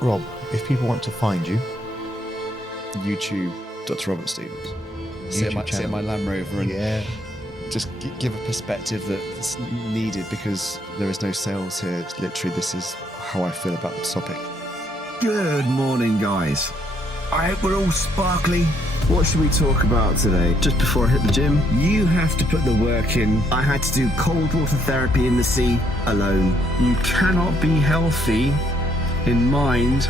Rob, if people want to find you, YouTube, Dr. Robert Stevens. Sit YouTube in my Land Rover and yeah, just give a perspective that's needed, because there is no sales here. It's literally, this is how I feel about the topic. Good morning, guys. I hope we're all sparkly. What should we talk about today? Just before I hit the gym, you have to put the work in. I had to do cold water therapy in the sea alone. You cannot be healthy in mind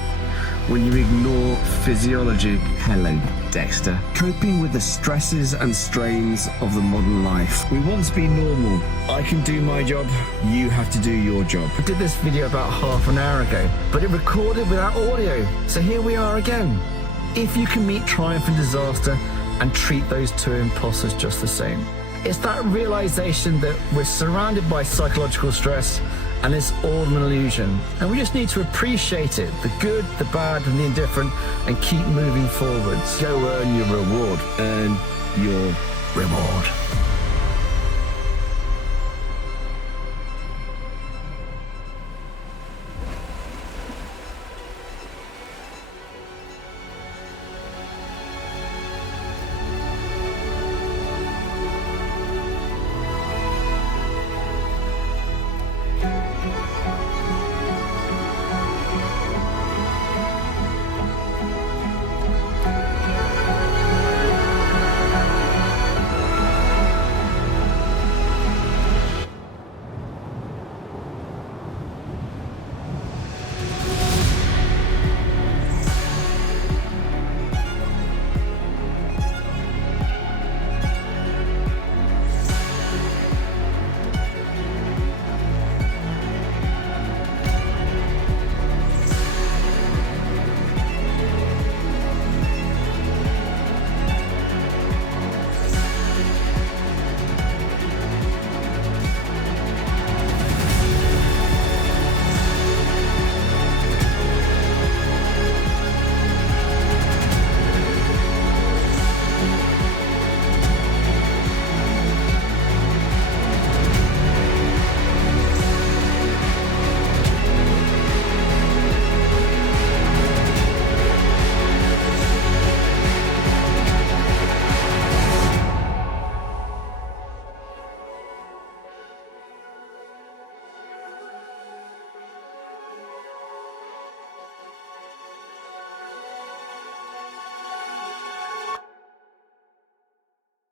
when you ignore physiology. Hello, Dexter. Coping with the stresses and strains of the modern life. We want to be normal. I can do my job, you have to do your job. I did this video about half an hour ago, but it recorded without audio. So here we are again. If you can meet triumph and disaster and treat those two imposters just the same. It's that realization that we're surrounded by psychological stress and it's all an illusion. And we just need to appreciate it, the good, the bad, and the indifferent, and keep moving forwards. Go earn your reward. Earn your reward.